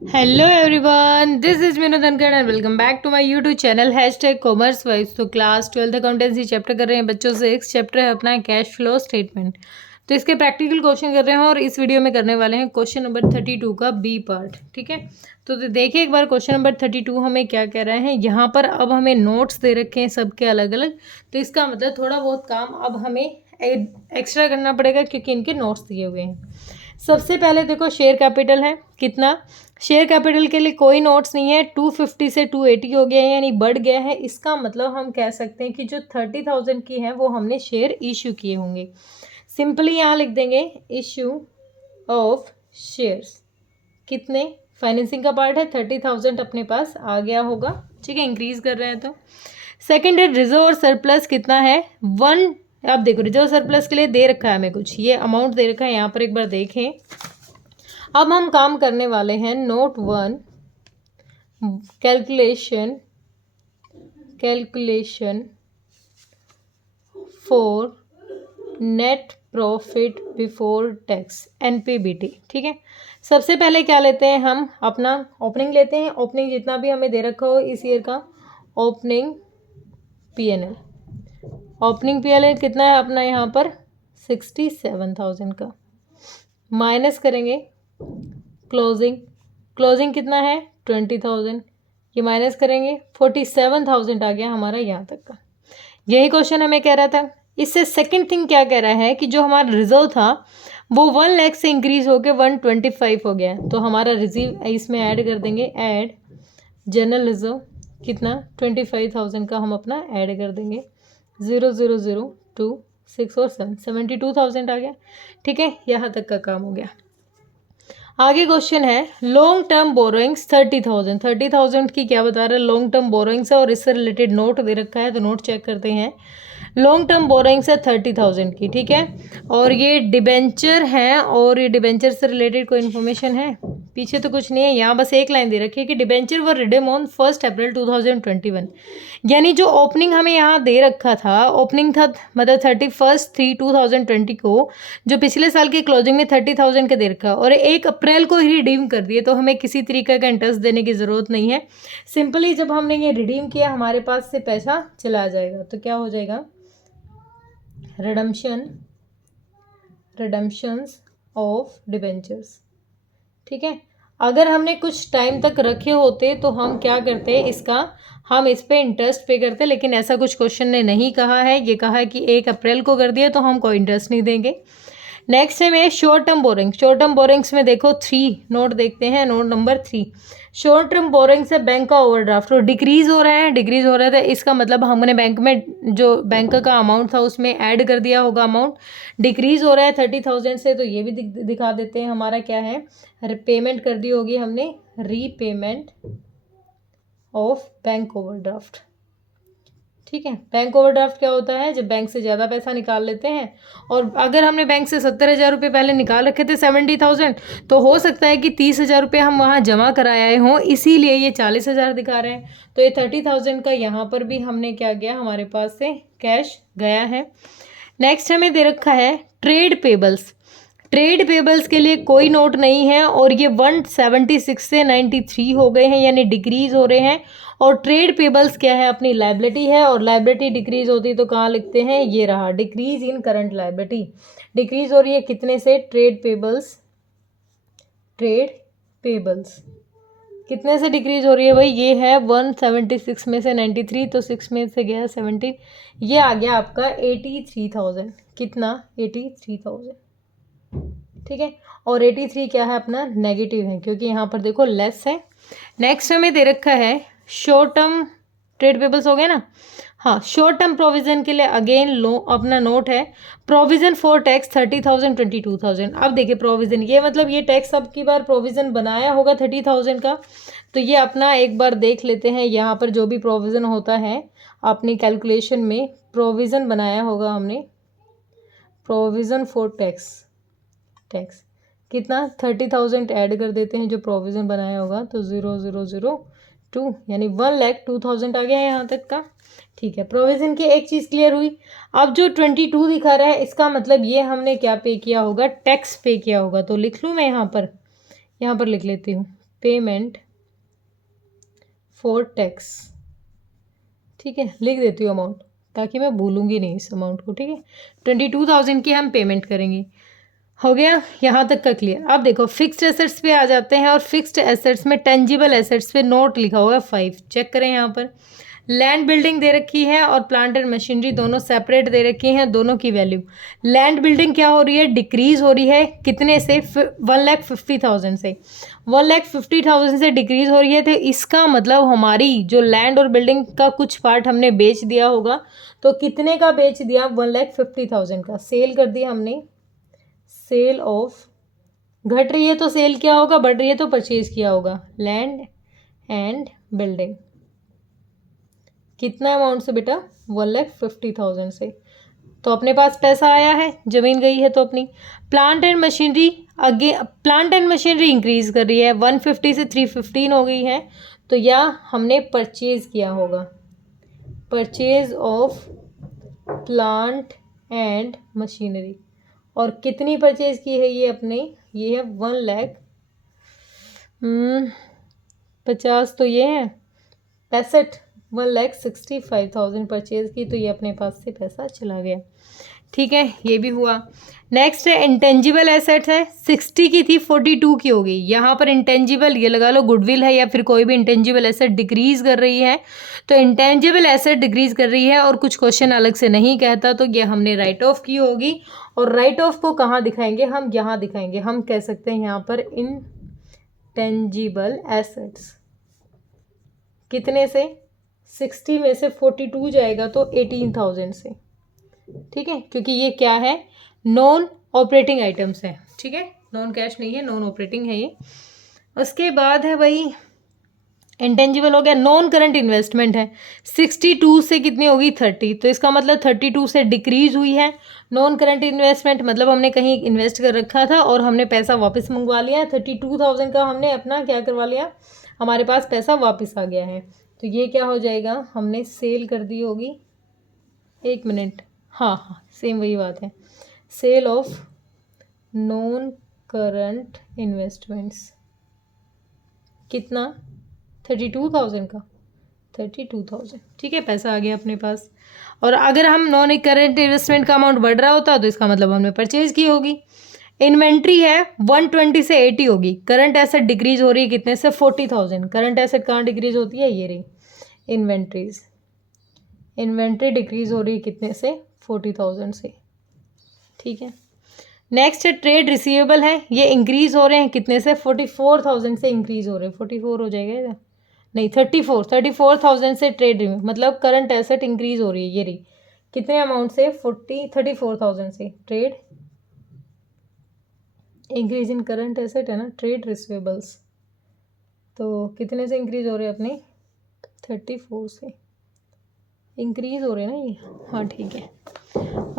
Hello everyone, this is Meenu Dhankhar and welcome back to my YouTube channel #commerce wise. तो class 12th accountancy chapter कर रहे हैं बच्चों से। एक चैप्टर है अपना कैश फ्लो स्टेटमेंट। तो इसके प्रैक्टिकल क्वेश्चन कर रहे हैं और इस वीडियो में करने वाले हैं क्वेश्चन नंबर 32 का बी पार्ट। ठीक है, तो देखिए एक बार क्वेश्चन नंबर 32 हमें क्या कह रहा है। यहाँ पर अब हमें नोट्स दे रखे हैं सबके अलग अलग, तो इसका मतलब थोड़ा बहुत काम अब हमें एक्स्ट्रा करना पड़ेगा क्योंकि इनके नोट्स दिए हुए हैं। सबसे पहले देखो शेयर कैपिटल है कितना। शेयर कैपिटल के लिए कोई नोट्स नहीं है। 250 से 280 हो गया है, यानी बढ़ गया है। इसका मतलब हम कह सकते हैं कि जो 30,000 की है वो हमने शेयर इशू किए होंगे। सिंपली यहाँ लिख देंगे इशू ऑफ शेयर्स। कितने, फाइनेंसिंग का पार्ट है, 30,000 अपने पास आ गया होगा। ठीक है, इंक्रीज कर रहे हैं तो। सेकेंड है रिजर्व और सरप्लस कितना है, 1। अब देखो रिजर्व सरप्लस के लिए दे रखा है हमें कुछ, ये अमाउंट दे रखा है यहाँ पर, एक बार देखें। अब हम काम करने वाले हैं note 1, calculation for net profit before tax, NPBT। ठीक है, सबसे पहले क्या लेते हैं हम, अपना ओपनिंग लेते हैं। ओपनिंग जितना भी हमें दे रखा हो इस ईयर का, ओपनिंग PNL। ओपनिंग PNL कितना है अपना यहाँ पर, 67,000 का। माइनस करेंगे क्लोजिंग कितना है, 20,000। ये माइनस करेंगे, 47,000 आ गया हमारा यहाँ तक का। यही क्वेश्चन हमें कह रहा था। इससे सेकंड थिंग क्या कह रहा है कि जो हमारा रिजर्व था वो 1 लाख से इंक्रीज होकर 125 हो गया है। तो हमारा रिजर्व इसमें ऐड कर देंगे, ऐड जनरल रिजर्व कितना, 25,000 का हम अपना ऐड कर देंगे। 0,002 6 और 7, 72,000 आ गया। ठीक है, यहाँ तक का काम हो गया। आगे क्वेश्चन है लॉन्ग टर्म बोरोइंग्स 30,000 की क्या बता रहा है, लॉन्ग टर्म बोरोइंग्स है और इससे रिलेटेड नोट दे रखा है। तो नोट चेक करते हैं। लॉन्ग टर्म बोरोइंग्स है 30,000 की। ठीक है, और ये डिबेंचर है और ये डिबेंचर से रिलेटेड कोई इन्फॉर्मेशन है, पीछे तो कुछ नहीं है। यहाँ बस एक लाइन दे रखी है कि डिबेंचर वर रिडीम ऑन 1 अप्रैल 2021। यानी जो ओपनिंग हमें यहाँ दे रखा था, ओपनिंग था मतलब 31/3/2020 को, जो पिछले साल की क्लोजिंग में 30,000 का दे रखा और 1 अप्रैल को ही रिडीम कर दिए, तो हमें किसी तरीके का इंटरेस्ट देने की ज़रूरत नहीं है। सिंपली जब हमने ये रिडीम किया हमारे पास से पैसा चला जाएगा। तो क्या हो जाएगा, रिडम्शंस ऑफ डिबेंचर्स। ठीक है, अगर हमने कुछ टाइम तक रखे होते तो हम क्या करते, इसका हम इस पे इंटरेस्ट पे करते, लेकिन ऐसा कुछ क्वेश्चन ने नहीं कहा है। ये कहा है कि 1 अप्रैल को कर दिया तो हम कोई इंटरेस्ट नहीं देंगे। नेक्स्ट है मेरे short term borrowing. Short term borrowings में देखो 3 नोट देखते हैं। Note number 3, short term borrowing से बैंक का ओवरड्राफ्ट और डिक्रीज हो रहा है, डिक्रीज हो रहा था। इसका मतलब हमने बैंक में जो बैंक का अमाउंट था उसमें ऐड कर दिया होगा अमाउंट। डिक्रीज हो रहा है 30,000 से, तो ये भी दिखा देते हैं हमारा क्या है, पेमेंट कर दी होगी हमने, रीपेमेंट ऑफ बैंक ओवरड्राफ्ट। ठीक है, बैंक ओवरड्राफ्ट क्या होता है, जब बैंक से ज़्यादा पैसा निकाल लेते हैं। और अगर हमने बैंक से 70,000 रुपये पहले निकाल रखे थे 70,000, तो हो सकता है कि 30,000 रुपये हम वहाँ जमा कराए आए हों, इसीलिए ये 40,000 दिखा रहे हैं। तो ये 30,000 का यहाँ पर भी हमने क्या किया, हमारे पास से कैश गया है। नेक्स्ट हमें दे रखा है ट्रेड पेबल्स। ट्रेड पेबल्स के लिए कोई नोट नहीं है और ये 176 से 93 हो गए हैं, यानी डिक्रीज हो रहे हैं। और ट्रेड पेबल्स क्या है, अपनी लाइबिलिटी है, और लाइबिलिटी डिक्रीज होती तो कहाँ लिखते हैं, ये रहा, decrease in current liability. Decrease हो रही है कितने से, ट्रेड पेबल्स कितने से डिक्रीज हो रही है भाई, ये है 176 में से 93, तो 6 में से गया 17, ये आ गया आपका 83,000। कितना, 83,000। ठीक है, और 83 क्या है अपना, नेगेटिव है, क्योंकि यहाँ पर देखो लेस है। नेक्स्ट हमें दे रखा है शॉर्ट टर्म ट्रेड पेबल्स हो गए ना। हाँ, शॉर्ट टर्म प्रोविजन के लिए अगेन लो अपना नोट है, प्रोविजन फॉर टैक्स 30,000 22,000। अब देखिए प्रोविजन, ये मतलब ये टैक्स अब की बार प्रोविजन बनाया होगा 30,000 का। तो ये अपना एक बार देख लेते हैं, यहाँ पर जो भी प्रोविजन होता है अपनी कैलकुलेशन में, प्रोविजन बनाया होगा हमने, प्रोविजन फॉर टैक्स कितना, 30,000 ऐड कर देते हैं जो प्रोविज़न बनाया होगा, तो 0,002, यानी 1,02,000 आ गया है यहाँ तक का। ठीक है, प्रोविज़न की एक चीज़ क्लियर हुई। अब जो 22 दिखा रहा है, इसका मतलब ये हमने क्या पे किया होगा, टैक्स पे किया होगा। तो लिख लूँ मैं यहाँ पर लिख लेती हूँ, पेमेंट फॉर टैक्स। ठीक है, लिख देती हूँ अमाउंट ताकि मैं भूलूंगी नहीं इस अमाउंट को। ठीक है, 22,000 की हम पेमेंट करेंगे। हो गया यहाँ तक का क्लियर। अब देखो फिक्स्ड एसेट्स पे आ जाते हैं और फिक्स्ड एसेट्स में टेंजिबल एसेट्स पे नोट लिखा हुआ है 5। चेक करें यहाँ पर लैंड बिल्डिंग दे रखी है और प्लांट एंड मशीनरी दोनों सेपरेट दे रखी हैं। दोनों की वैल्यू, लैंड बिल्डिंग क्या हो रही है, डिक्रीज हो रही है कितने से, 1,50,000 से। 1,50,000 से डिक्रीज हो रही है, तो इसका मतलब हमारी जो लैंड और बिल्डिंग का कुछ पार्ट हमने बेच दिया होगा। तो कितने का बेच दिया, 1,50,000 का सेल कर दिया हमने। सेल ऑफ, घट रही है तो सेल क्या होगा, बढ़ रही है तो परचेज किया होगा, लैंड एंड बिल्डिंग। कितना अमाउंट से बेटा, 1,50,000 से। तो अपने पास पैसा आया है, जमीन गई है तो अपनी। Plant and machinery, again plant and machinery increase कर रही है, 150 से 315 हो गई है। तो या हमने परचेज किया होगा, purchase of plant and machinery. और कितनी परचेज की है ये अपने, ये है 1,50,000 तो ये है 65, 1,65,000 परचेज की, तो ये अपने पास से पैसा चला गया। ठीक है, ये भी हुआ। नेक्स्ट है इंटेंजिबल एसेट्स है, 60 की थी 42 की हो गई। यहाँ पर इंटेंजिबल ये लगा लो गुडविल है या फिर कोई भी इंटेंजिबल एसेट डिक्रीज कर रही है, तो इंटेंजिबल एसेट डिक्रीज कर रही है और कुछ क्वेश्चन अलग से नहीं कहता, तो ये हमने राइट ऑफ की होगी। और राइट ऑफ को कहाँ दिखाएंगे हम, यहाँ दिखाएंगे। हम कह सकते हैं यहाँ पर इंटेंजिबल एसेट्स कितने से, 60 में से 42 जाएगा तो 18,000 से। ठीक है, क्योंकि ये क्या है, नॉन ऑपरेटिंग आइटम्स है। ठीक है, नॉन कैश नहीं है, नॉन ऑपरेटिंग है ये। उसके बाद है भाई इंटेंजिबल हो गया, नॉन करंट इन्वेस्टमेंट है, 62 से कितनी होगी, 30। तो इसका मतलब 32 से डिक्रीज हुई है। नॉन करंट इन्वेस्टमेंट मतलब हमने कहीं इन्वेस्ट कर रखा था और हमने पैसा वापस मंगवा लिया है, 32,000 का हमने अपना क्या करवा लिया, हमारे पास पैसा वापस आ गया है। तो ये क्या हो जाएगा, हमने सेल कर दी होगी। 1 मिनट, हाँ सेम वही बात है, sale of non current investments. कितना, 32,000 का, 32,000। ठीक है, पैसा आ गया अपने पास। और अगर हम नॉन करंट इन्वेस्टमेंट का अमाउंट बढ़ रहा होता तो इसका मतलब हमने परचेज की होगी। इन्वेंट्री है 120 से 80 होगी। करंट एसेट डिक्रीज हो रही है कितने से, 40,000। करंट एसेट कहाँ डिक्रीज होती है, ये रही इन्वेंट्रीज। इन्वेंट्री डिक्रीज हो रही है कितने से, 40,000 से। ठीक है, नेक्स्ट ट्रेड रिसीवेबल है, ये इंक्रीज हो रहे हैं कितने से, 44,000 से इंक्रीज हो रहे हैं। 44 हो जाएगा इधर, नहीं 34,000 से ट्रेड मतलब करंट एसेट इंक्रीज हो रही है, ये रही कितने अमाउंट से, 34,000 से trade increase in current asset है ना, ट्रेड रिसीवेबल्स। तो कितने से इंक्रीज हो रहे हैं अपने, 34 से इंक्रीज हो रहे हैं ना ये, हाँ ठीक है।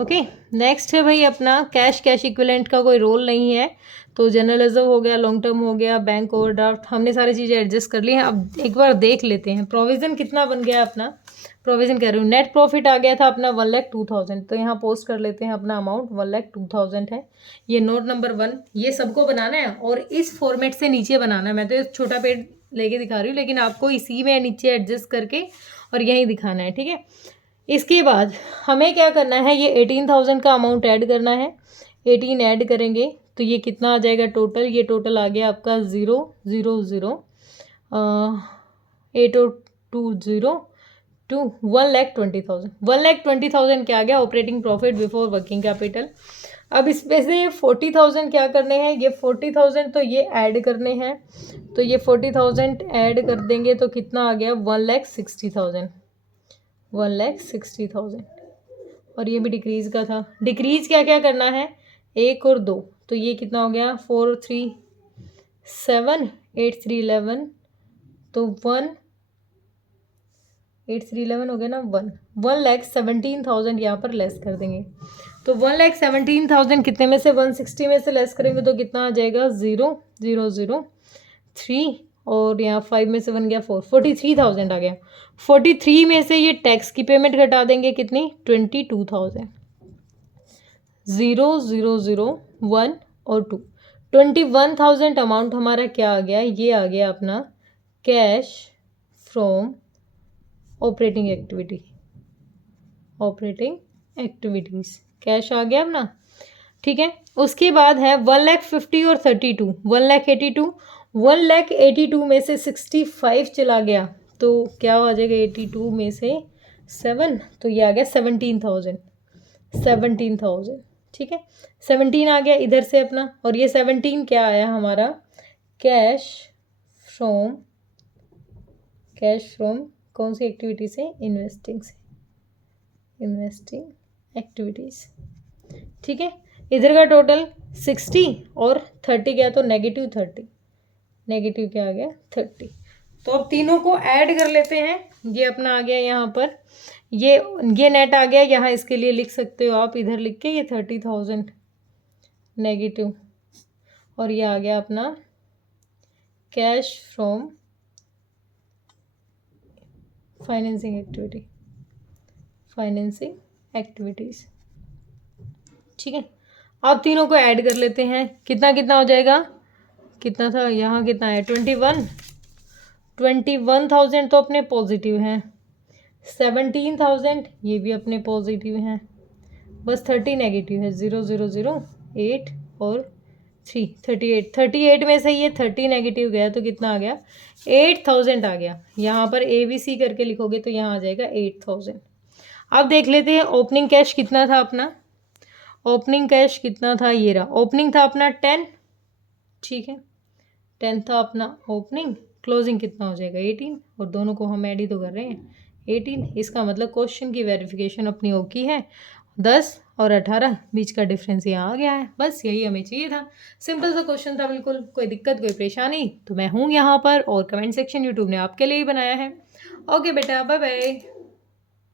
ओके, नेक्स्ट है भाई अपना कैश इक्विवेलेंट का कोई रोल नहीं है, तो जनरल रिजर्व हो गया, लॉन्ग टर्म हो गया, बैंक ओवरड्राफ्ट, हमने सारी चीज़ें एडजस्ट कर ली हैं। अब एक बार देख लेते हैं प्रोविज़न कितना बन गया अपना। प्रोविज़न कह रही हूँ, नेट प्रॉफिट आ गया था अपना 1,02,000, तो यहाँ पोस्ट कर लेते हैं अपना अमाउंट 1,02,000 है। ये नोट नंबर 1, ये सबको बनाना है और इस फॉर्मेट से नीचे बनाना है। मैं तो छोटा पेज लेके दिखा रही हूँ, लेकिन आपको इसी में नीचे एडजस्ट करके और यहीं दिखाना है। ठीक है, इसके बाद हमें क्या करना है, ये 18,000 का अमाउंट ऐड करना है। 18 ऐड करेंगे तो ये कितना आ जाएगा टोटल, ये टोटल आ गया आपका 0,0,0 टू 1,20,000। 1,20,000 क्या आ गया, operating profit before working capital. अब इसमें से 40,000 क्या करने हैं, ये 40,000 तो ये ऐड करने हैं, तो ये 40,000 ऐड कर देंगे तो कितना आ गया, 1,60,000। 1,60,000 और ये भी डिक्रीज का था। डिक्रीज क्या क्या करना है, 1 और 2, तो ये कितना हो गया, 4 3 7 8 3 11, तो 1 8 3 11 हो गया ना, 1,17,000 यहाँ पर लेस कर देंगे। तो 1,17,000 कितने में से, 160 में से लेस करेंगे तो कितना आ जाएगा, 0,003 और यहाँ 5 में से 1 गया 4, 43,000 आ गया। 43 में से ये टैक्स की पेमेंट घटा देंगे कितनी, 22,000। 0,0,0,1 और 2, 21,000 अमाउंट हमारा क्या आ गया, ये आ गया अपना cash from operating activities, cash आ गया अपना। ठीक है, उसके बाद है 1,50,000 और 32, 1,82,000, 1,82,000 में से 65 चला गया तो क्या हो जाएगा, 82 में से 7, तो ये आ गया 17,000। ठीक है, 17 आ गया इधर से अपना, और ये 17 क्या आया हमारा, कैश फ्रॉम कौन सी एक्टिविटी से, इन्वेस्टिंग एक्टिविटीज़। ठीक है, इधर का टोटल 60 और 30 गया तो -30, नेगेटिव क्या आ गया 30। तो अब तीनों को ऐड कर लेते हैं, ये अपना आ गया यहाँ पर, ये नेट आ गया यहाँ, इसके लिए लिख सकते हो आप इधर लिख के, ये 30,000 नेगेटिव, और ये आ गया अपना कैश फ्रॉम फाइनेंसिंग एक्टिविटीज़। ठीक है, अब तीनों को ऐड कर लेते हैं, कितना कितना हो जाएगा, कितना था यहाँ, कितना है 21,000 तो अपने पॉजिटिव हैं, 17,000 ये भी अपने पॉजिटिव हैं, बस 30 नेगेटिव है, 0 0 0 8 और 3 38 में से ये 30 नेगेटिव गया तो कितना आ गया, 8,000 आ गया। यहाँ पर ABC करके लिखोगे तो यहाँ आ जाएगा 8,000। अब देख लेते हैं ओपनिंग कैश कितना था अपना, ओपनिंग कैश कितना था, ये रहा, ओपनिंग था अपना 10। ठीक है, 10 था अपना ओपनिंग, क्लोजिंग कितना हो जाएगा 18, और दोनों को हम ऐड ही तो कर रहे हैं 18, इसका मतलब क्वेश्चन की वेरिफिकेशन अपनी ओके है, 10 और 18 बीच का डिफरेंस यहाँ आ गया है, बस यही हमें चाहिए था, सिंपल सा क्वेश्चन था बिल्कुल, कोई दिक्कत कोई परेशानी तो मैं हूँ यहाँ पर, और कमेंट सेक्शन यूट्यूब ने आपके लिए ही बनाया है। ओके बेटा, बाय बाय।